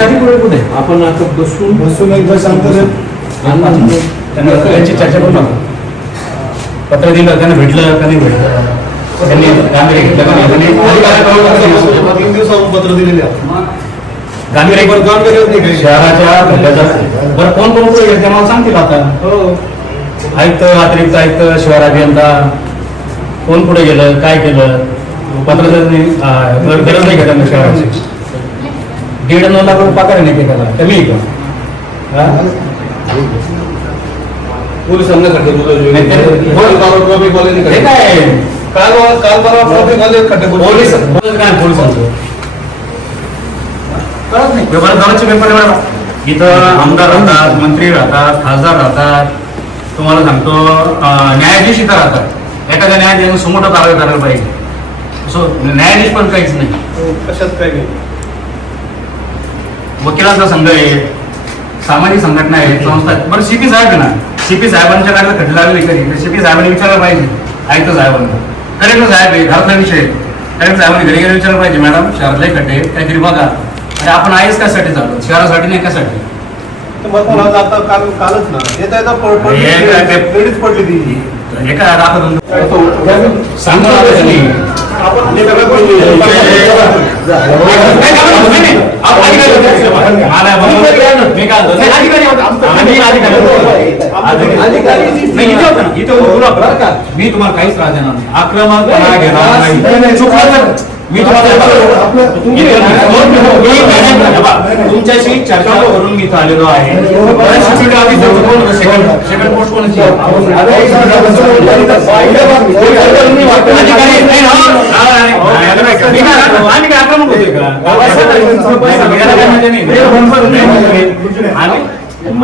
विषारी पुढे कुठे आपण आता बसून बसून एकदा शांततेत त्यांना त्यांची चर्चा करू नका पत्र दिलं त्यांना भेटलं का नाही भेटलं? त्यांनी गांभीर्य घेतलं का नाही? त्यांनी अधिकाऱ्याकडून तीन दिवसाहून पत्र दिलेले. गांभीर्य पण नाही. शहराच्या बरं कोण पुढे मला सांगतील आता. हो. आयुक्त अतिरिक्त आयुक्त शहर अभियंता कोण पुढे गेलं? काय केलं? पत्र गरज नाही का त्यांना शहराची? दीड दोन लाख रुपये पगार नाही त्याला कमी आहे का हा? हे काय? काल काल परवा traffic वाले खड्डे बुजवले. पोलीस पोलीस काय पोलिसांचं कळत नाही. पेपर गावाचे पेपर बघा. इथं आमदार राहतात मंत्री राहतात खासदार राहतात. तुम्हाला सांगतो न्यायाधीश इथं राहतात. एखाद्या न्यायाधीश समोर कारवाई करायला पाहिजे. सो न्यायाधीश पण काहीच नाही. हो, कशात काय नाही. वकिलांचा संघ आहे सामाजिक संघटना आहे संस्था आहेत. बरं सीपी साहेब आहे ना सीपी साहेबांच्या काय खड्डे लागले कधी सीपी साहेबांनी विचारलं पाहिजे आयुक्त साहेबांना कलेक्टर साहेब आहे घरातला विषय आहे. साहेबांनी घरी गेले विचारलं पाहिजे मॅडम शहरातले खड्डे काहीतरी बघा आणि आपण आहेच कशासाठी चालू शहरासाठी नाही कशासाठी तर कालच ना प- पडली. हे ते- हे काय सांगतो. आपण मी तुम्हाला काहीच त्रास देणार नाही. घेणार तर मी तुम्हाला इथे- मी मॅनेज- बघा, तुमच्याशी चर्चा करून मी इथं आलेलो आहे बऱ्याच security officer चं कोण होतं? second- second post कोणाची? अधिकारी- नाही, हो. नाही, नाही, नाही. मी काय- आम्ही काय आक्रमक होतोय का? नाही, याला काय म्हणजे नाही. आम्ही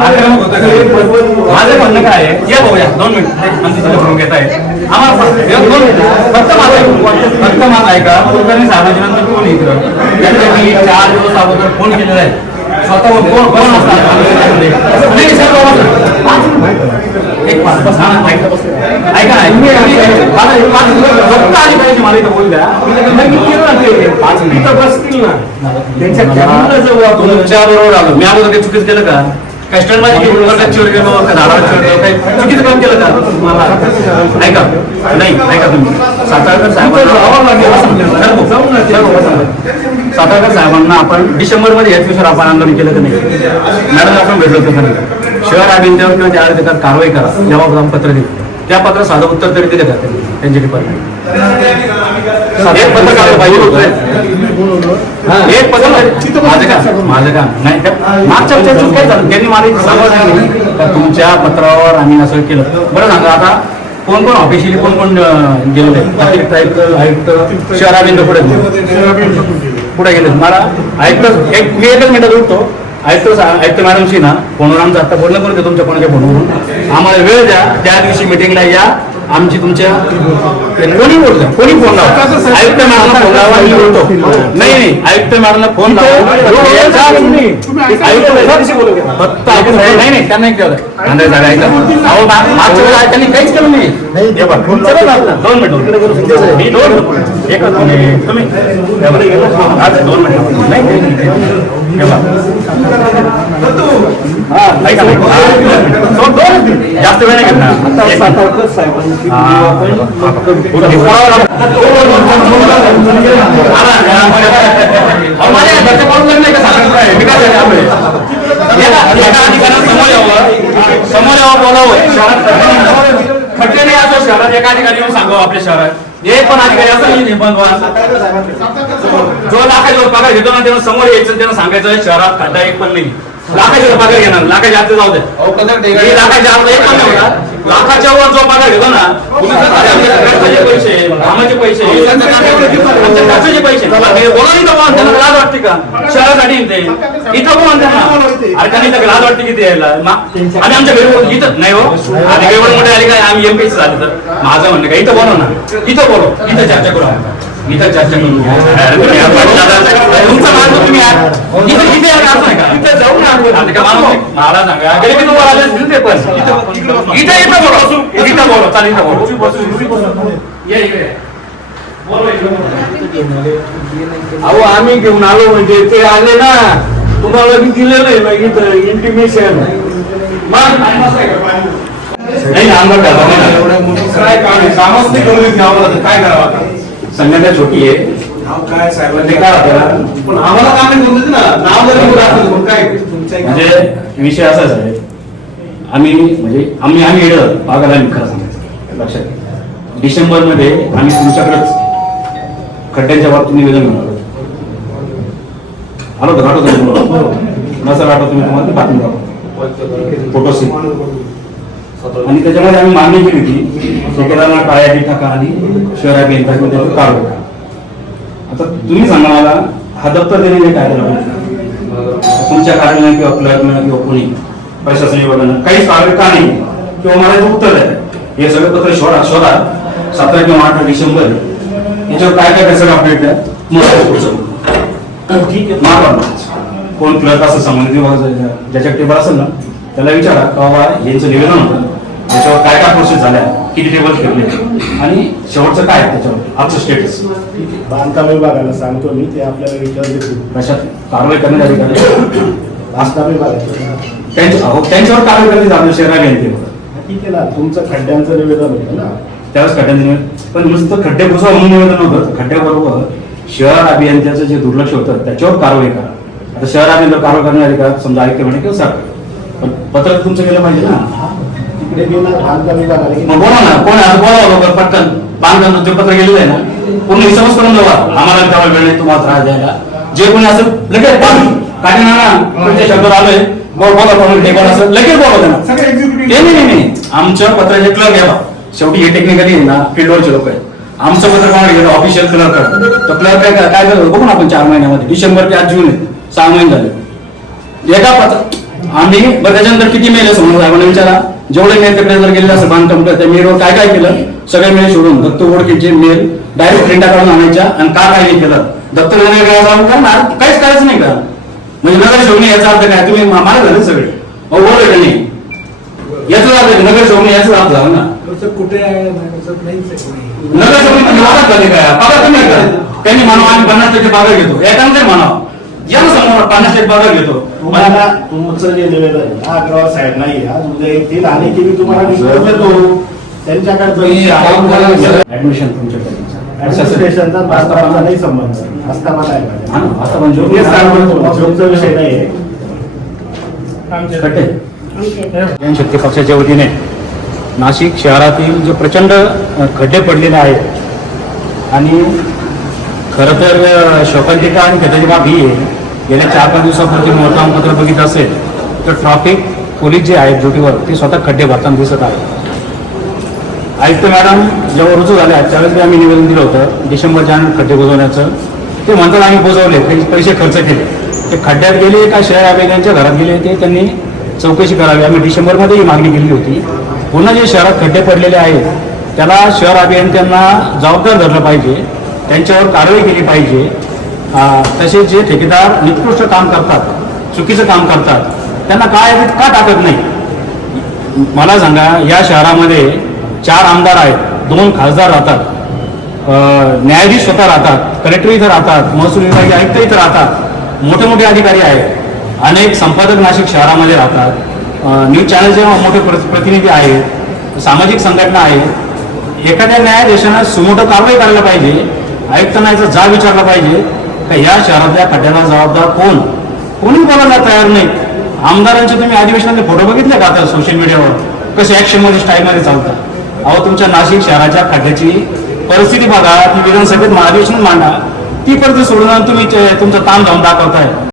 आक्रमक होतोय का? माझं म्हणणं काय आहे या भाऊ या दोन मिनिट आमची सगळं करून घेत आहे आम्हाला फक्त एक दोन मिनिट. फक्त माझं ऐकू. फक्त माझं ऐका कुलकर्णी साहेबांच्या नंतर कोण इकडं त्यांनी मी चार दिवस अगोदर फोन केलेला आहे स्वतःवर कोण कोण फक्त आली मी अगोदर काही चुकीच केलं का? काय स्टँडमध्ये गेलो वर्गात चिवर गेलो का झाडावर चिवर गेलो काही चुकीचं काम केलं का? मला ऐका. नाही ऐका तुम्ही. सातारकर साहेबांना सातारकर साहेबांना आपण डिसेंबरमध्ये याच विषयावर आपण आंदोलन केलं का नाही? मॅडम आपण भेटलो होतो का नाही? शहर अभियंत्यावर किंवा त्या अधिकार कारवाई करा. जेव्हा आपण पत्र दिलं त्या पत्र साधं उत्तर तरी दिले का त्यांनी त्यांची डिपार्टमेंट एक पत्र काढलं पाहिजे होतं. हा, एक पत्र माझं काम माझं काम नाही मागच्या चर्चेत काय झालं? त्यांनी मला सांगितलं का तुमच्या पत्रावर आम्ही असं केलं. बरं सांगा आता कोण कोण ऑफिशियली कोण कोण गेलेले अतिरिक्त आयुक्त आयुक्त शहराबिंद पुढे. पुढे गेले. मला आयुक्त एक मी एकच मिनिटात उठतो आयुक्त सा- आयुक्त मॅडमशी ना फोनवर आमचं आता बोलणं करून तुमच्या कोणाच्या फोनवरून. आम्हाला वेळ द्या त्या दिवशी मिटिंगला या. आमची तुमच्या कोणी बोललं? कोणी फोन लावा आयुक्त मॅडमला फोन लावा मी बोलतो. नाही नाही. आयुक्त मॅडमला फोन लावा. आयुक्त फक्त नाही नाही त्यांना केलं कांदा जागा ऐका अहो मा- मागच्या वेळेला त्यांनी काहीच केलं नाही. बघ, चला ना. आपलं. दोन मिनिट. मी दोन एकच मिनिट तुम्ही बघ. आज दोन मिनिट. नाही हे. हा. हा. जास्त वेळ नाही. हा, हे समोर यावं बोलावं शहरात खड्डे नाही असो शहरात एका अधिकारी येऊन सांगावं आपल्या शहरात एक पण अधिकारी असं बनवा जो वर पगार घेतो ना त्यांना समोर यायचं त्यांना सांगायचं शहरात खड्डा एक पण नाही लाखाच्या पगार घेणार लाखाच्या आत जाऊ दे. हे लाखाच्या आत एक पण नाही होणार लाखाच्या वर जो पगार घेतो ना पैसे कामाचे पैसे खर्चाचे पैसे बोला इथं कोण त्यांना लाज वाटते का शहरासाठी ते इथं कोण त्यांना अरे त्यांनी इथं लाज वाटते किती यायला आणि आमच्या घरी इथं नाही हो आधी एवढं मोठे आले काय आम्ही एमपीच झाले तर माझं म्हणणं काय इथं बोलव ना इथं बोलो इथं चर्चा करू इथं चर्चा करू तुमचं तुम्ही इथं इथे नाही का? इथं जाऊ ना माणूस मला सांगा तुम्हाला आले ते पण इथं इथं बोलो इथं बोलो चालेल इथं इकडे ये. अहो आम्ही घेऊन आलो म्हणजे ते आले ना तुम्हाला मी दिलेलं आहे ना इथं इंटिमेशन नाही आमदार. काय काम कामच नाही करून देत काय करावं आता संघटना छोटी आहे काय साहेब पण ते काय होतं पण आम्हाला काम नाही करून देते ना नाव जरी पण काय म्हणजे विषय असाच आहे आम्ही म्हणजे आम्ही आम्ही येणं पागाला आम्ही खरं लक्षात. डिसेंबरमध्ये आम्ही तुमच्याकडेच खड्ड्यांच्या बाबतीत निवेदन घेऊन आलो आलो तर आठवतो तुम्हाला नसं आठवतो तुम्ही तुम्हाला बातमी दाखवतो फोटो सीन आणि त्याच्यामध्ये आम्ही मागणी केली होती ठेकेदारांना टाळ्याटी टाका आणि शहर त्याची कारवाई करा आता तुम्ही सांगा मला हा दप्तर देणे काय झालं? तुमच्या कार्यालयाने किंवा क्लर्कनं किंवा कोणी प्रशासन विभागानं काहीच कारवाई का नाही? किंवा मला उत्तर द्या. हे सगळं पत्र शोधा शोधा. सतरा किंवा आठ डिसेंबर. याच्यावर काय काय कसं अपडेट द्या मग पुढचं. ठीक आहे. कोण क्लर्क असं संबंधित विभाग ज्याच्या टेबल असेल ना त्याला विचारा का बाबा यांचं निवेदन होतं. त्याच्यावर काय काय प्रोसेस झाल्या किती टेबल ठेवले आणि शेवटचं काय आहे त्याच्यावर? आजचं स्टेटस बांधकाम विभागाला सांगतो मी ते आपल्याला विचार देतील. कशात? कारवाई करण्यात आली का बांधकाम विभागाचे. त्यांच्या त्यांच्यावर कारवाई करण्यात आली शहर अभियंते ठीक आहे ना तुमचं खड्ड्यांचं निवेदन होतं ना? त्यावेळेस खड्ड्यांचं निवेदन. पण नुसतं खड्डे घुसवा म्हणून निवेदन होतं खड्ड्याबरोबर शहर अभियंत्याचं जे दुर्लक्ष होतं त्याच्यावर कारवाई करा. आता शहर अभियंता कारवाई करणारे का? समजा ऐकते म्हणे किंवा सरकार पण पत्र तुमचं गेलं पाहिजे ना. तिकडे बांधकाम की मग बोला ना. कोण आहे? बोलावं लवकर पटकन. बांधकाम ते पत्र गेलेलं आहे ना. पूर्ण हिसाबच करून देवा आम्हाला तेव्हा वेळ नाही तुम्हाला त्रास द्यायला. जे कोणी असं लगेच ना ना तुमच्या शब्दावर आलोय. बोल बोला असं लगेच बोलव त्यांना. सगळे एक्झिक्युटिव्ह ते नाही नाही, नाही. आमच्या पत्राचे क्लर्क घ्या शेवटी हे टेक्निकली आहे ना फील्डवरचे लोक आहेत. आमचं पत्र कोणाला गेलं ऑफिशियल क्लर्क तर क्लर्क काय काय करतो? बघू ना आपण चार महिन्यामध्ये. डिसेंबर ते आज जून आहे. सहा महिने झाले. एका पत्र आम्ही बरं त्याच्यानंतर किती मेल समोर साहेबांना विचारा. जेवढे मेल तिकडे जर गेलेले असेल बांधकाम त्या मेलवर काय काय केलं? सगळे मेल सोडून दत्त ओळखीचे मेल डायरेक्ट प्रिंटा काढून आणायच्या आणि का काय नाही केलं? दत्त जाऊन करणार काहीच करायचं नाही का? म्हणजे नगर शोभणे याचा अर्थ काय? तुम्ही मा- मारा झाले सगळे. अहो बरोबर का नाही? याचा अर्थ नगर शोभणे याचा अर्थ झाला ना. कुठे आहे? नाहीच आहे नगर शोभणे म्हणजे वादात झाले काय? आहे का? त्यांनी म्हणावं आम्ही पन्नास टक्के पगार घेतो. एकांत म्हणावं या समोर पन्नास टक्के पगार घेतो. तुम्हाला तुमचं जे निवेदन आहे ना अग्रवाल साहेब नाही आज उद्या येतील आणि ते मी तुम्हाला त्यांच्याकडे ऍडमिशन तुमच्याकडे ऍडमिनिस्ट्रेशनचा बांधकामाचा नाही संबंध. आहे. हा ना, आता पण हे विषय नाही. आहे कटे. जनशक्ती पक्षाच्या वतीने नाशिक शहरातील जे प्रचंड अ, खड्डे पडलेले आहेत आणि खरं तर अ, शोकांतिका आणि खेदाची बाब ही आहे. गेल्या चार पाच दिवसापूर्वी वर्तमानपत्र बघितलं असेल तर ट्रॅफिक पोलीस जे आहेत ड्युटीवर ते स्वतः खड्डे भरताना दिसत आहेत. आयुक्त मॅडम जेव्हा रुजू झाल्या त्यावेळेस बी आम्ही निवेदन दिलं होतं डिसेंबर जानेवारी खड्डे बुजवण्याचं. ते म्हणतात आम्ही बुजवले पैसे खर्च केले. ते खड्ड्यात गेले का शहर अभियानाच्या घरात गेले ते त्यांनी चौकशी करावी. आम्ही डिसेंबरमध्ये ही मागणी केली होती. पुन्हा जे शहरात खड्डे पडलेले आहेत त्याला शहर अभियंत्यांना जबाबदार धरलं पाहिजे त्यांच्यावर कारवाई केली पाहिजे. तसेच जे ठेकेदार निकृष्ट काम करतात चुकीचं काम करतात त्यांना काय का टाकत नाही? मला सांगा या शहरामध्ये चार आमदार आहेत दोन खासदार राहतात न्यायाधीश स्वतः राहतात कलेक्टर इथं राहतात महसूल विभागीय आयुक्त इथं राहतात मोठे मोठे अधिकारी आहेत. अनेक संपादक नाशिक शहरामध्ये राहतात न्यूज चॅनलचे मोठे प्रतिनिधी आहेत सामाजिक संघटना आहेत. एखाद्या न्यायाधीशानं सुमोठं कारवाई करायला पाहिजे आयुक्तांना याचा जा विचारला पाहिजे का या शहरातल्या खड्ड्याला जबाबदार कोण? कोणी बोलायला तयार नाही? आमदारांचे तुम्ही अधिवेशनातले फोटो बघितले का आता सोशल मीडियावर कसे ॲक्शनमध्ये मध्ये चालतात अहो तुमच्या नाशिक शहराच्या खड्ड्याची परिस्थिती बघा. ती विधानसभेत महाधिवेशन मांडा. ती परिस्थिती सोडून तुम्ही ते- तुमचं ताण जाऊन दाखवताय.